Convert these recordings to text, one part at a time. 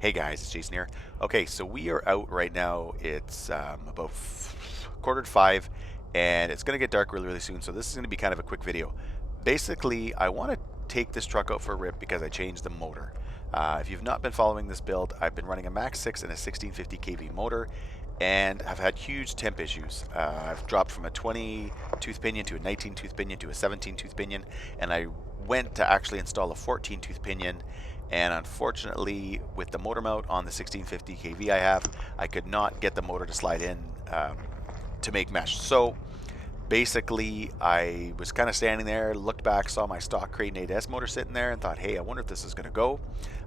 Hey guys, it's Jason here. Okay, so we are out right now. It's about quarter to 5, and it's going to get dark really, really soon. So this is going to be kind of a quick video. Basically, I want to take this truck out for a rip because I changed the motor. If you've not been following this build, I've been running a Max 6 and a 1650 kV motor, and I've had huge temp issues. I've dropped from a 20 tooth pinion to a 19 tooth pinion to a 17 tooth pinion, and I went to actually install a 14 tooth pinion. And unfortunately, with the motor mount on the 1650 kV I could not get the motor to slide in to make mesh. So basically, I was kind of standing there, looked back, saw my stock Kraton 8S motor sitting there, and thought, hey, I wonder if this is going to go.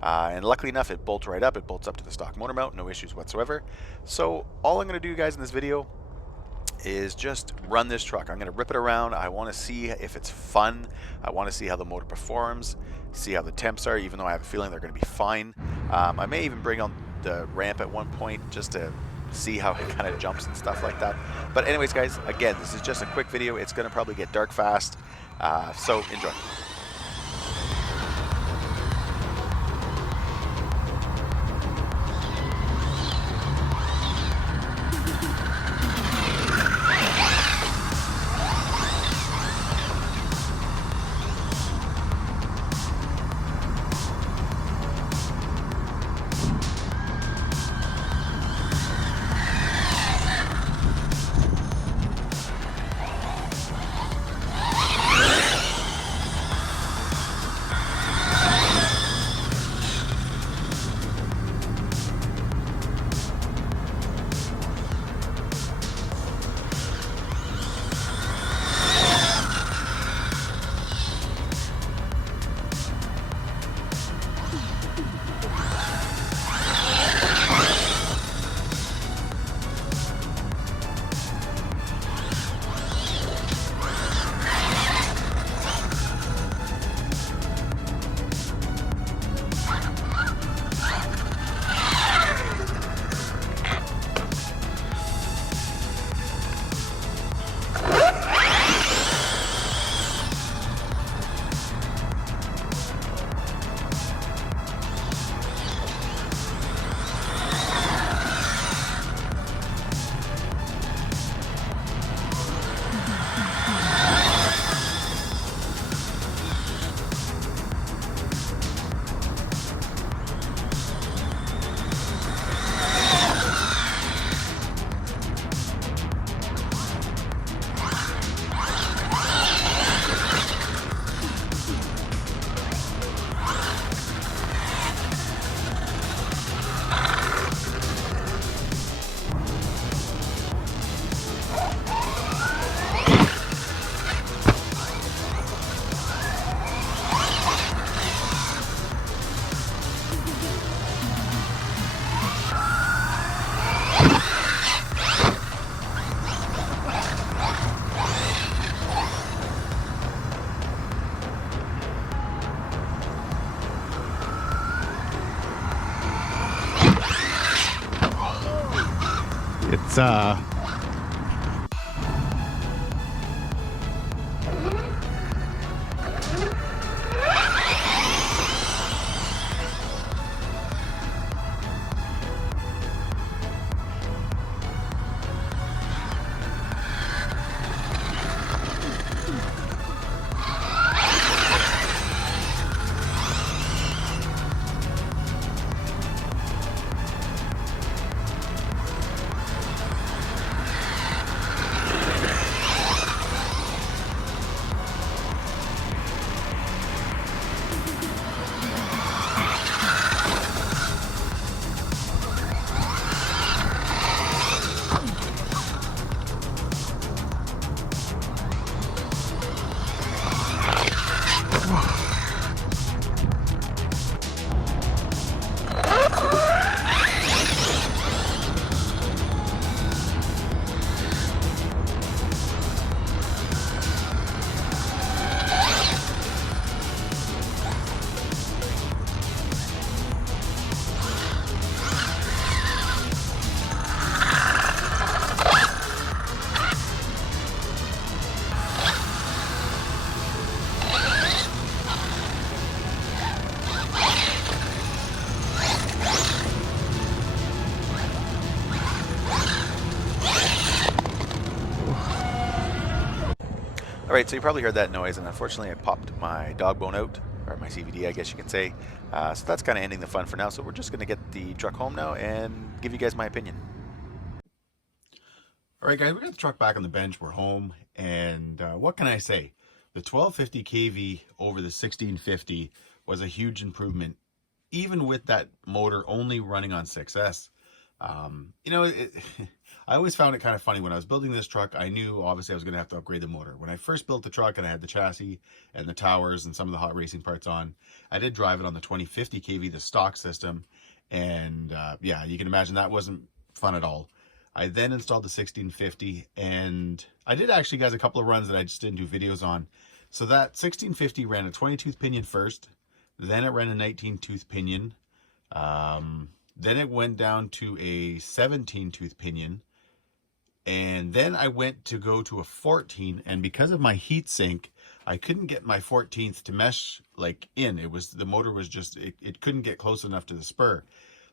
And luckily enough, it bolts right up. It bolts up to the stock motor mount, no issues whatsoever. So all I'm going to do, guys, in this video is just run this truck. I'm going to rip it around. I want to see if it's fun. I want to see how the motor performs, see how the temps are, even though I have a feeling they're going to be fine. I may even bring on the ramp at one point just to see how it kind of jumps and stuff like that. But anyways, guys, again, this is just a quick video. It's going to probably get dark fast, so enjoy. It's All right, so you probably heard that noise, and unfortunately I popped my dog bone out, or my CVD I guess you can say. So that's kind of ending the fun for now, so we're just going to get the truck home now and give you guys my opinion. All right, guys, we got the truck back on the bench. We're home, and what can I say? The 1250 kV over the 1650 was a huge improvement, even with that motor only running on 6S. You know, I always found it kind of funny when I was building this truck. I knew obviously I was going to have to upgrade the motor. When I first built the truck and I had the chassis and the towers and some of the hot racing parts on, I did drive it on the 2050 kV, the stock system, and yeah, you can imagine that wasn't fun at all. I then installed the 1650, and I did actually, guys, a couple of runs that I just didn't do videos on. So that 1650 ran a 20-tooth pinion first, then it ran a 19-tooth pinion, then it went down to a 17-tooth pinion, and then I went to go to a 14, and because of my heat sink, I couldn't get my 14th to mesh like in. It was, the motor was just, it couldn't get close enough to the spur.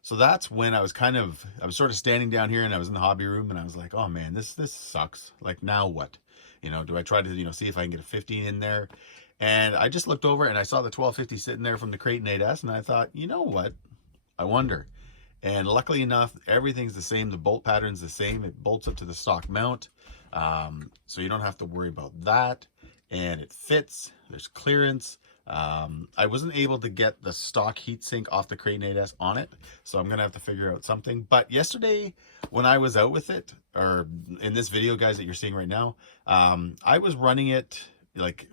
So that's when I was sort of standing down here, and I was in the hobby room, and I was like, oh man, this sucks. Like, now what? You know, do I try to, you know, see if I can get a 15 in there? And I just looked over and I saw the 1250 sitting there from the Kraton 8S, and I thought, you know what? I wonder. And luckily enough, everything's the same. The bolt pattern's the same. It bolts up to the stock mount. So you don't have to worry about that. And it fits. There's clearance. I wasn't able to get the stock heatsink off the Kraton 8S on it, so I'm gonna have to figure out something. But yesterday, when I was out with it, or in this video, guys, that you're seeing right now, I was running it like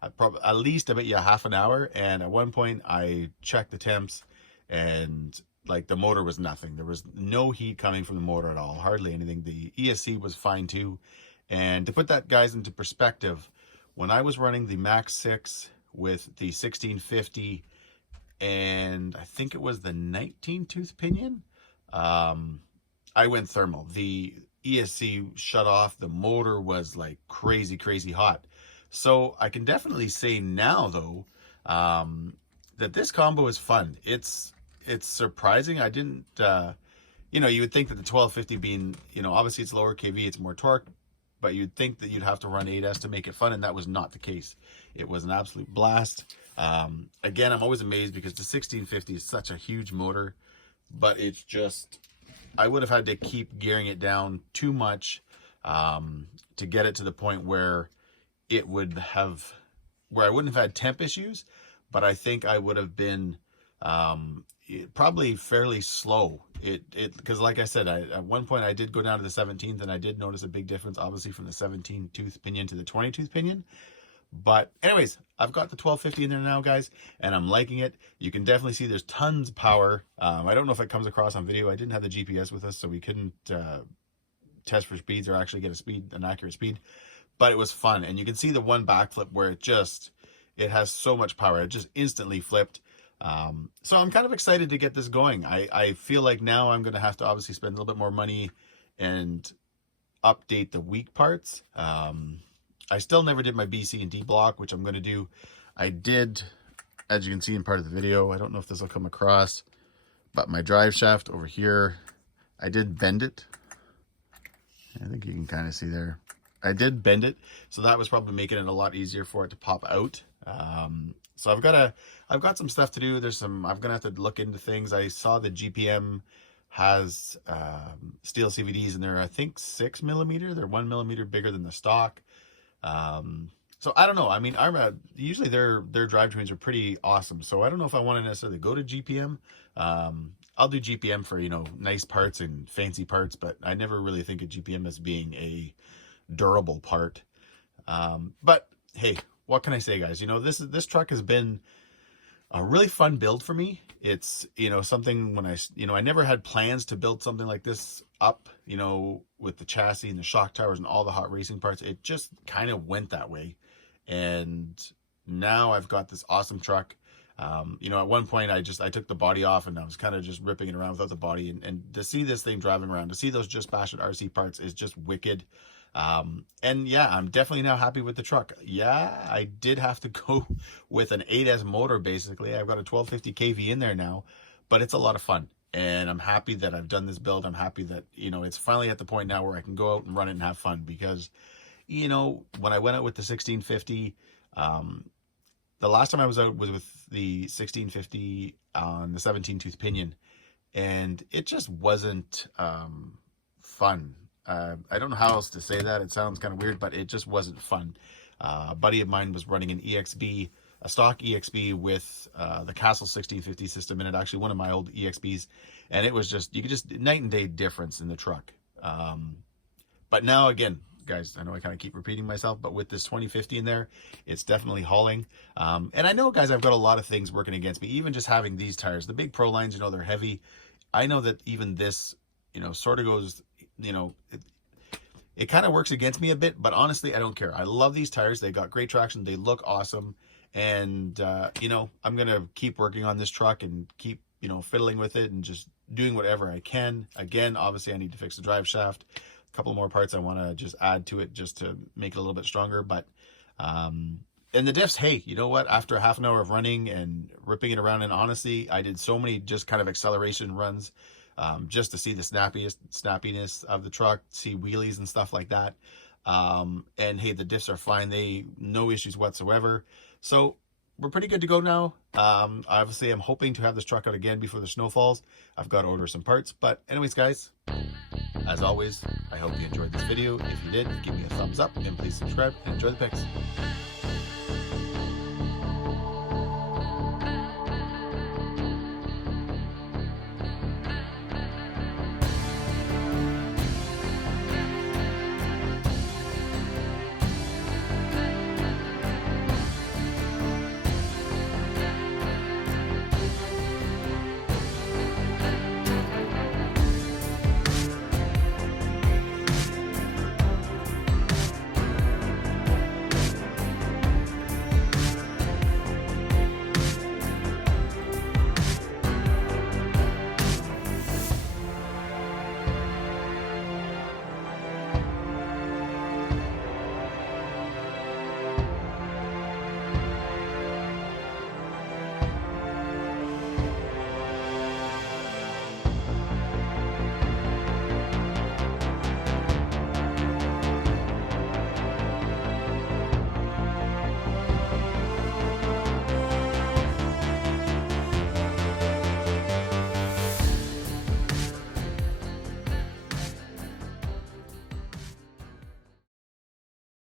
at least I bet you half an hour, and at one point I checked the temps, and like the motor was nothing. There was no heat coming from the motor at all, hardly anything. The ESC was fine too. And to put that, guys, into perspective, when I was running the Max 6 with the 1650 and I think it was the 19-tooth pinion, I went thermal. The ESC shut off. The motor was like crazy hot. So I can definitely say now, though, that this combo is fun. It's surprising. I didn't, you know, you would think that the 1250 being, you know, obviously it's lower kV, it's more torque, but you'd think that you'd have to run 8S to make it fun, and that was not the case. It was an absolute blast. Again, I'm always amazed because the 1650 is such a huge motor, but it's just, I would have had to keep gearing it down too much to get it to the point where it would have, where I wouldn't have had temp issues, but I think I would have been probably fairly slow. Because like I said, at one point I did go down to the 17th, and I did notice a big difference, obviously, from the 17-tooth pinion to the 20-tooth pinion. But anyways, I've got the 1250 in there now, guys, and I'm liking it. You can definitely see there's tons of power. I don't know if it comes across on video. I didn't have the GPS with us, so we couldn't test for speeds or actually get an accurate speed. But it was fun, and you can see the one backflip where it has so much power. It just instantly flipped. So I'm kind of excited to get this going. I feel like now I'm going to have to obviously spend a little bit more money and update the weak parts. I still never did my B, C, and D block, which I'm going to do. I did, as you can see in part of the video, I don't know if this will come across, but my drive shaft over here, I did bend it. I think you can kind of see there. I did bend it, so that was probably making it a lot easier for it to pop out. So I've got some stuff to do. I'm gonna have to look into things. I saw the GPM has steel CVDs, and they're, I think, 6 millimeter. They're 1 millimeter bigger than the stock. So I don't know. I mean, Arrma, usually their drivetrains are pretty awesome. So I don't know if I want to necessarily go to GPM. I'll do GPM for, you know, nice parts and fancy parts, but I never really think of GPM as being a durable part. But hey, what can I say, guys? You know, this truck has been a really fun build for me. It's, you know, something when I never had plans to build something like this up, you know, with the chassis and the shock towers and all the hot racing parts. It just kind of went that way. And now I've got this awesome truck. You know, at one point I took the body off, and I was kind of just ripping it around without the body, and to see this thing driving around, to see those Just Bash It RC parts is just wicked. And yeah, I'm definitely now happy with the truck. Yeah, I did have to go with an 8S motor, basically. I've got a 1250 kV in there now, but it's a lot of fun. And I'm happy that I've done this build. I'm happy that, you know, it's finally at the point now where I can go out and run it and have fun, because, you know, when I went out with the 1650, the last time I was out was with the 1650 on the 17 tooth Pinion, and it just wasn't fun. I don't know how else to say that. It sounds kind of weird, but it just wasn't fun. A buddy of mine was running an EXB, a stock EXB with the Castle 1650 system in it, actually one of my old EXBs, and it was just, you could just, night and day difference in the truck. But now again, guys, I know I kind of keep repeating myself, but with this 2050 in there, it's definitely hauling. And I know, guys, I've got a lot of things working against me, even just having these tires. The big Pro lines, you know, they're heavy. I know that even this, you know, sort of goes, you know, it kind of works against me a bit, but honestly, I don't care. I love these tires. They got great traction. They look awesome. And, you know, I'm going to keep working on this truck and keep, you know, fiddling with it and just doing whatever I can. Again, obviously, I need to fix the drive shaft. A couple more parts I want to just add to it just to make it a little bit stronger. But, and the diffs, hey, you know what? After half an hour of running and ripping it around, and honestly, I did so many just kind of acceleration runs just to see the snappiness of the truck, see wheelies and stuff like that. And hey, the diffs are fine. No issues whatsoever. So we're pretty good to go now. Obviously, I'm hoping to have this truck out again before the snow falls. I've got to order some parts. But anyways, guys, as always, I hope you enjoyed this video. If you did, give me a thumbs up and please subscribe and enjoy the pics.